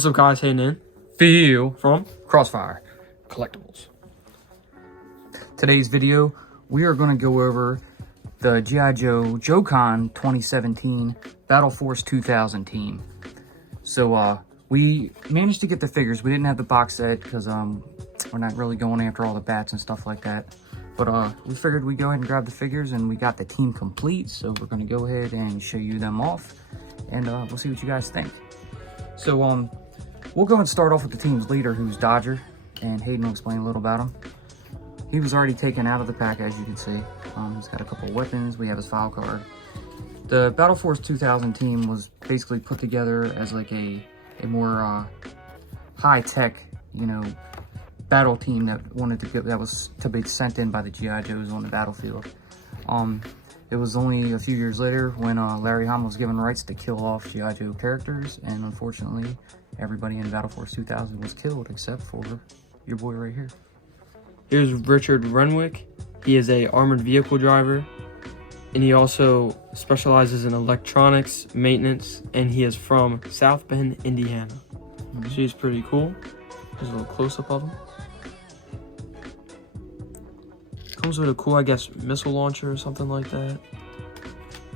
What's up, guys? Hey, Nan. Phil From Crossfire Collectibles. Today's video, we are going to go over the G.I. Joe JoeCon 2017 Battle Force 2000 team. So we managed to get the figures. We didn't have the box set because we're not really going after all the bats and stuff like that. But we figured we'd go ahead and grab the figures, and we got the team complete. So we're going to go ahead and show you them off, and we'll see what you guys think. So we'll go and start off with the team's leader, who's Dodger, and Hayden will explain a little about him. He was already taken out of the pack, as you can see. He's got a couple of weapons. We have his file card. The Battle Force 2000 team was basically put together as like a more high-tech, you know, battle team that was to be sent in by the G.I. Joes on the battlefield. It was only a few years later when Larry Hama was given rights to kill off G.I. Joe characters, and unfortunately, everybody in Battle Force 2000 was killed except for your boy right here. Here's Richard Renwick. He is a armored vehicle driver, and he also specializes in electronics maintenance, and he is from South Bend, Indiana. She's pretty cool. Here's a little close-up of him. Comes with a cool, I guess, missile launcher or something like that.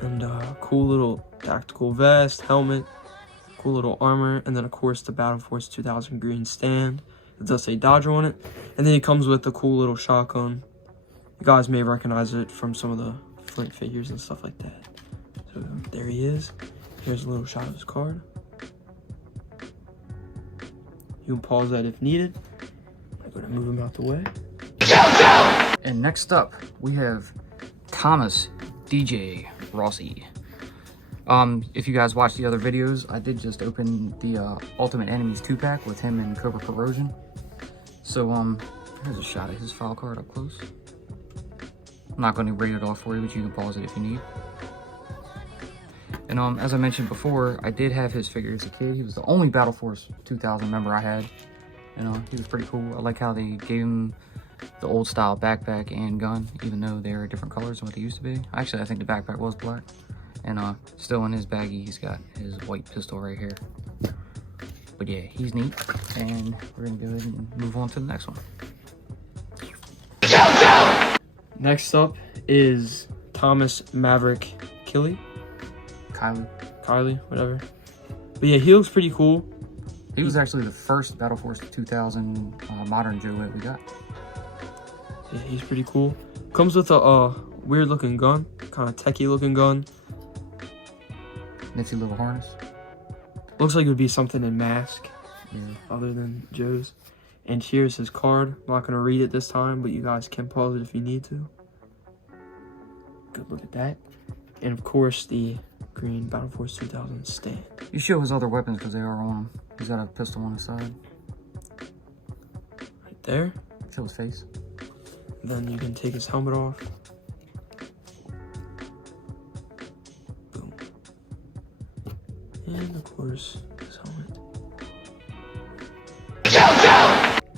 And cool little tactical vest, helmet, cool little armor, and then of course the Battle Force 2000 green stand. It does say Dodger on it. And then he comes with a cool little shotgun. You guys may recognize it from some of the Flint figures and stuff like that. So there he is. Here's a little shot of his card. You can pause that if needed. I'm gonna move him out the way. And next up, we have Thomas Dee-Jay Rossi. If you guys watched the other videos, I did just open the Ultimate Enemies 2-pack with him and Cobra Corrosion. So, here's a shot of his file card up close. I'm not going to read it off for you, but you can pause it if you need. And as I mentioned before, I did have his figure as a kid. He was the only Battle Force 2000 member I had. And he was pretty cool. I like how they gave him the old style backpack and gun, even though they're different colors than what they used to be. Actually, I think the backpack was black. And still in his baggie, he's got his white pistol right here. But yeah, he's neat. And we're gonna go ahead and move on to the next one. Next up is Thomas Maverick Kylie, whatever. But yeah, he looks pretty cool. He was actually the first Battle Force 2000 modern Joe that we got. Yeah, he's pretty cool. Comes with a weird looking gun, kind of techie looking gun. Nifty little harness. Looks like it would be something in Mask, yeah, other than Joe's. And here's his card. I'm not going to read it this time, but you guys can pause it if you need to. Good look at that. And of course, the green Battle Force 2000 stand. You show his other weapons because they are on him. He's got a pistol on his side. Right there. Show his face. Then you can take his helmet off. Boom. And of course, his helmet.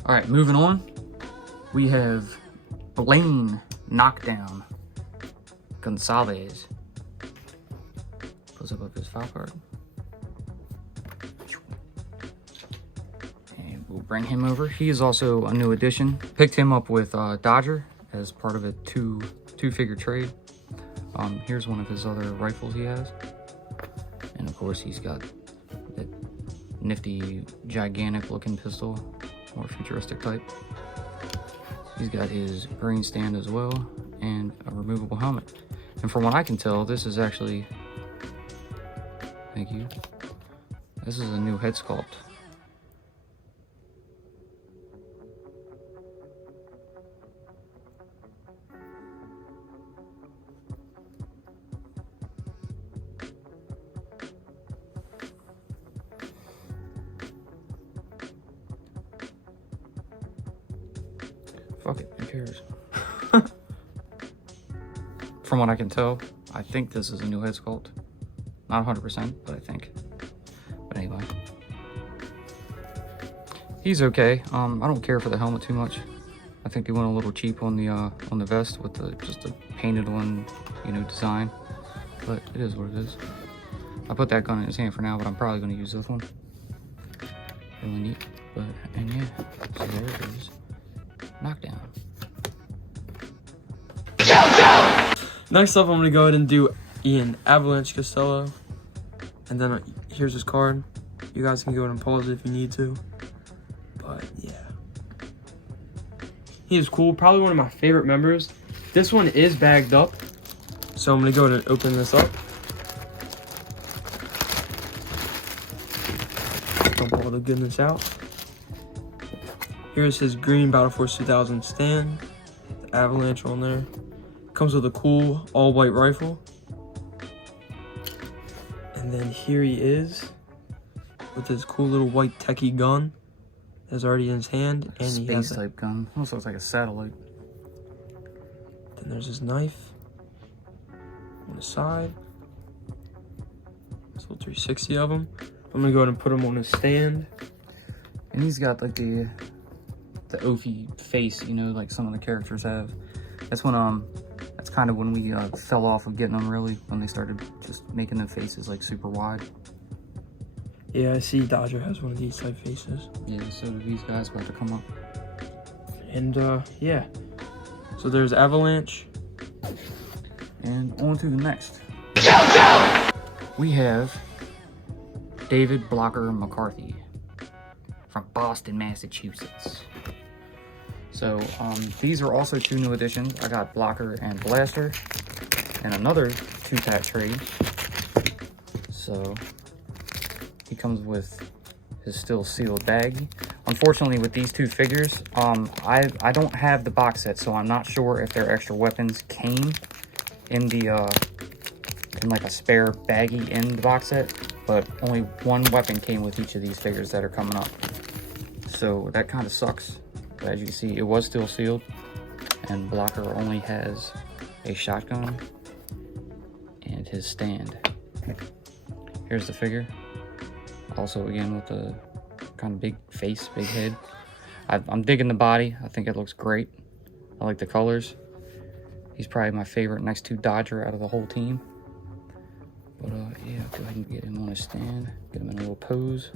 Alright, moving on. We have Blaine Knockdown Gonzalez. Close up his file card. And we'll bring him over. He is also a new addition. Picked him up with Dodger as part of a two-figure trade. Here's one of his other rifles he has. And of course he's got that nifty, gigantic looking pistol, more futuristic type. He's got his green stand as well, and a removable helmet. And from what I can tell, this is actually, thank you, this is a new head sculpt. Fuck it, who cares? From what I can tell, I think this is a new head sculpt. Not 100%, but I think. But anyway. He's okay. I don't care for the helmet too much. I think they went a little cheap on the vest with just a painted one, you know, design. But it is what it is. I put that gun in his hand for now, but I'm probably going to use this one. really neat. But, and yeah, so there it is. Knockdown. Next up, I'm going to go ahead and do Ian Avalanche Costello. And then here's his card. You guys can go ahead and pause it if you need to. But yeah. He is cool. Probably one of my favorite members. This one is bagged up. So I'm going to go ahead and open this up. Dump all the goodness out. Here's his green Battle Force 2000 stand. The Avalanche on there. Comes with a cool all-white rifle. And then here he is with his cool little white techie gun that's already in his hand. And he has Space type gun. Almost looks like a satellite. Then there's his knife on the side. There's a little 360 of them. I'm gonna go ahead and put him on his stand. And he's got like the oafy face, you know, like some of the characters have. That's when that's kind of when we fell off of getting them, really, when they started just making their faces like super wide. Yeah, I see Dodger has one of these type faces. Yeah, so do these guys about to come up. And yeah. So there's Avalanche. And on to the next. We have David Blocker McCarthy from Boston, Massachusetts. So these are also 2 new additions. I got Blocker and Blaster, and another 2-pack trade. So he comes with his still sealed bag. Unfortunately, with these 2 figures, I don't have the box set, so I'm not sure if their extra weapons came in the in like a spare baggie in the box set, but only 1 weapon came with each of these figures that are coming up. So that kind of sucks. But as you can see, it was still sealed, and Blocker only has a shotgun and his stand. Here's the figure. Also, again, with the kind of big face, big head. I'm digging the body. I think it looks great. I like the colors. He's probably my favorite next to Dodger out of the whole team. But yeah, go ahead and get him on his stand. Get him in a little pose.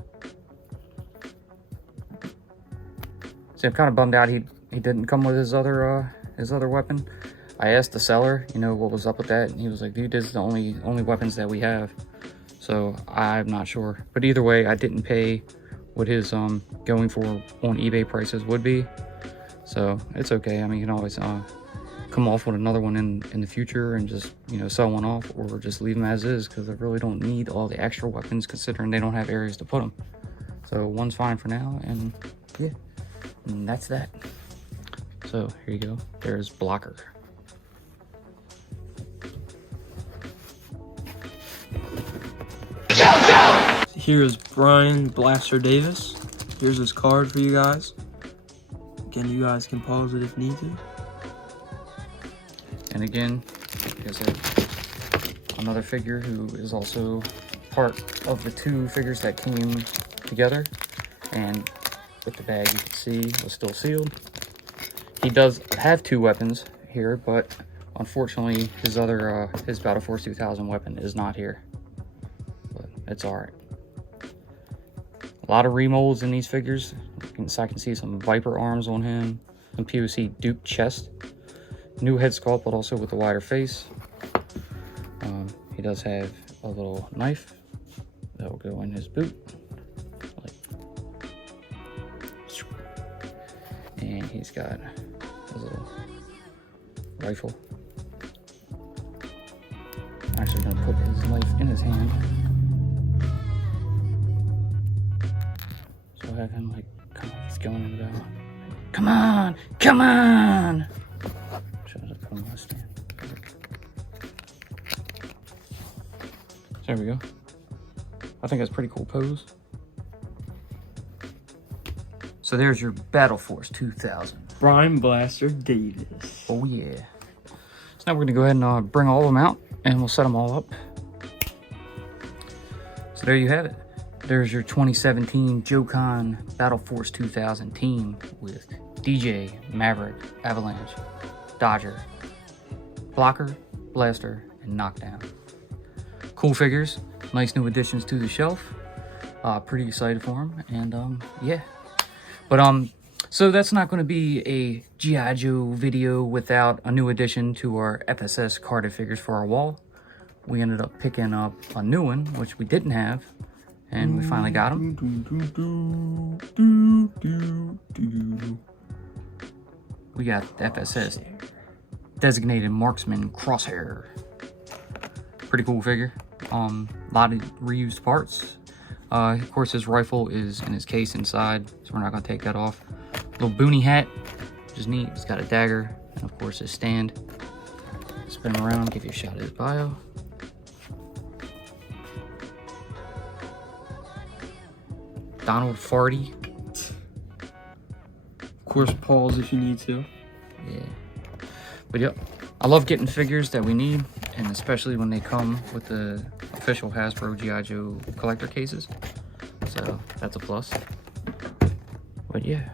See, I'm kind of bummed out he didn't come with his other weapon. I asked the seller, you know, what was up with that, and he was like, dude, this is the only weapons that we have. So I'm not sure. But either way, I didn't pay what his going for on eBay prices would be. So it's okay. I mean, you can always come off with another one in the future and just, you know, sell one off, or just leave them as is, because I really don't need all the extra weapons considering they don't have areas to put them. So one's fine for now, and yeah, and that's that. So here you go. There's Blocker. Here's Brian Blaster Davis. Here's his card for you guys. Again, you guys can pause it if need to. And again, there's another figure who is also part of the 2 figures that came together. And with the bag, you can see, was still sealed. He does have 2 weapons here, but unfortunately, his other his Battle Force 2000 weapon is not here. But it's all right. A lot of remolds in these figures. I can see some Viper arms on him, some POC Duke chest, new head sculpt, but also with a wider face. He does have a little knife that will go in his boot, and he's got a little rifle. I'm actually going to put his knife in his hand. So I have him like, come on, he's going in the battle. Come on, come on! Should I put him on the stand? There we go. I think that's a pretty cool pose. So there's your Battle Force 2000. Brian Blaster Davis. Oh yeah. So now we're gonna go ahead and bring all of them out, and we'll set them all up. So there you have it. There's your 2017 JoeCon Battle Force 2000 team with Dee-Jay, Maverick, Avalanche, Dodger, Blocker, Blaster, and Knockdown. Cool figures, nice new additions to the shelf. Pretty excited for him, and yeah. But so that's not going to be a G.I. Joe video without a new addition to our FSS carded figures for our wall. We ended up picking up a new one, which we didn't have, and we finally got him. We got FSS Designated Marksman Crosshair. Pretty cool figure. A lot of reused parts. Of course, his rifle is in his case inside, so we're not going to take that off. Little boonie hat, which is neat. It's got a dagger, and of course his stand. Spin him around, give you a shot of his bio. Donald Farty. Of course, pause if you need to. Yeah. But yep, I love getting figures that we need, and especially when they come with the official Hasbro G.I. Joe collector cases. So that's a plus. But yeah.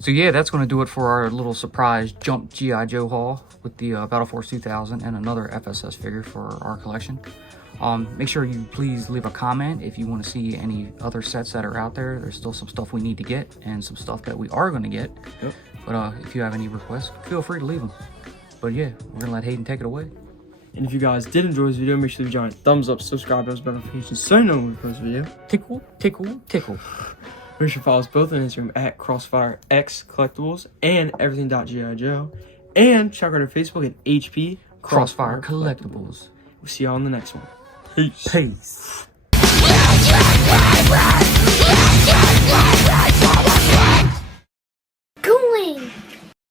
So yeah, that's going to do it for our little surprise jump G.I. Joe haul with the Battle Force 2000 and another FSS figure for our collection. Make sure you please leave a comment if you want to see any other sets that are out there. There's still some stuff we need to get and some stuff that we are going to get. Yep. But if you have any requests, feel free to leave them. But yeah, we're going to let Hayden take it away. And if you guys did enjoy this video, make sure to leave a giant thumbs up, subscribe, those notifications so you know when we post a video. Tickle, tickle, tickle. Make sure to follow us both on Instagram at CrossfireX Collectibles and everything.G.I. Joe. And check out our Facebook at HP Crossfire Collectibles. We'll see y'all in the next one. Peace.